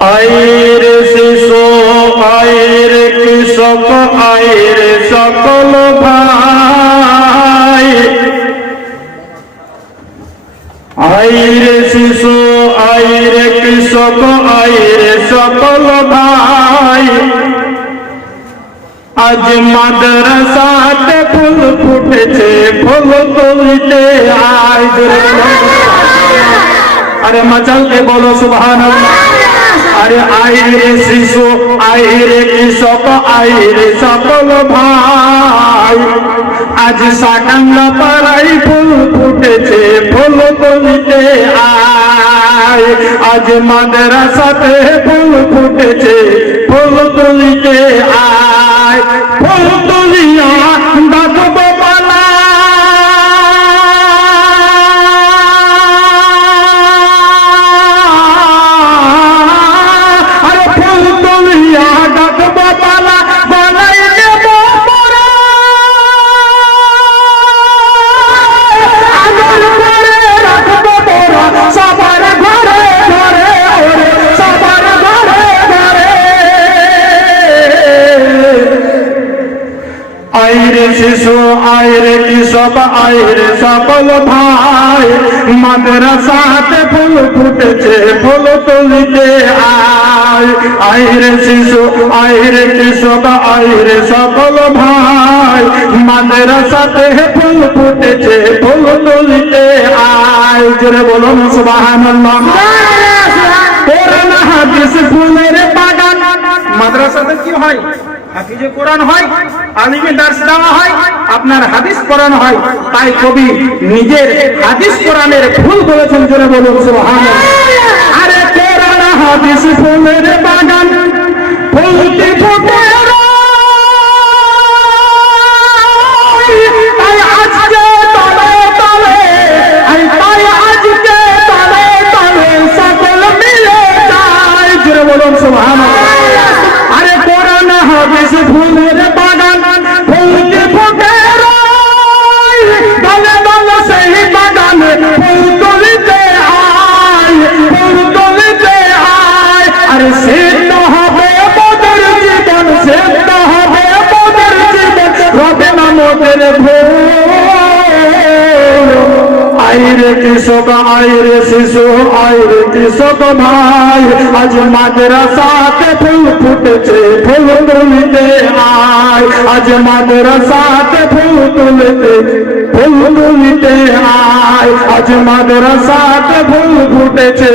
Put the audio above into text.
আয়ের শিশু আয়ের কৃষক আয়ের সকল ভাই, আয়ের শিশু আয়ের কৃষক আয়ের সকল ভাই, আজ মাদ্রাসাতে ফুল ফুটেছে ফুল তুলতে আয়। আরে মাচালকে বলো সুবহানাল্লাহ। আরে আইরে শিশু আইরে কৃষক আইরে সকল ভাই, আজ সাকাঙ্গা পাড়াই ফুল ফুটেছে ফুল তুলতে আয়। আজ মাদ্রাসাতে ফুল ফুটেছে ফুল তুলতে আয়। ফুল তুলিয়া ডাকব পালা, আরে ফুল তুলিয়া ডাকব পালা, বানাই দেব মোরা আদর করে রাখব মোরা সবার ঘরে ঘরে, ওরে সবার ঘরে ঘরে। আইরে শিশু আইরে কৃষক আইরে সকল ভাই, মাদ্রাসাতে ফুল ফুটেছে ফুল তুলিতে আয়। আইরে শিশু আইরে কৃষক আইরে সকল ভাই, মাদ্রাসাতে ফুল ফুটেছে ফুল তুলিতে আয়। জোরে বলুন সুবহানাল্লাহ। কোরআন হাদিস ফুলের বাগান। মাদ্রাসাতে কি হয়? হাফিজে কোরআন হয়, আলিমে দার্স দেওয়া হয়, আপনার হাদিস কোরআন হয়। তাই কবি নিজের হাদিস কোরআনের ফুল বলেছেন। জোরে বলুন সুবহানাল্লাহ। আরে কোরআন হাদিস ফুলের বাগান, ফুলতে ফুটে তাই আজকে তলে তলে, তাই আজকে তলে তলে সকল মিলে যায়। জোরে বলুন সুবহানাল্লাহ। আরে কোরআন হাদিস ফুলের বাগান, ফুলতে ফুটে দলে দলে সেই বাগানে ফুল তুলিতে আয়, ফুল তুলিতে আয়। আরে সিদ্ধ হবে মোদের জীবন, সিদ্ধ হবে মোদের জীবন, হবে না মোদের ভুল। আইরে কৃষক আইরে শিশু আইরে কৃষক ভাই, আজ মাদ্রাসাতে ফুল ফুটেছে ফুল তুলিতে আয়। আজ মাদ্রাসাতে ফুল তুলিতে ফুল তুলিতে আয়। আজ মাদ্রাসাতে ফুল ফুটেছে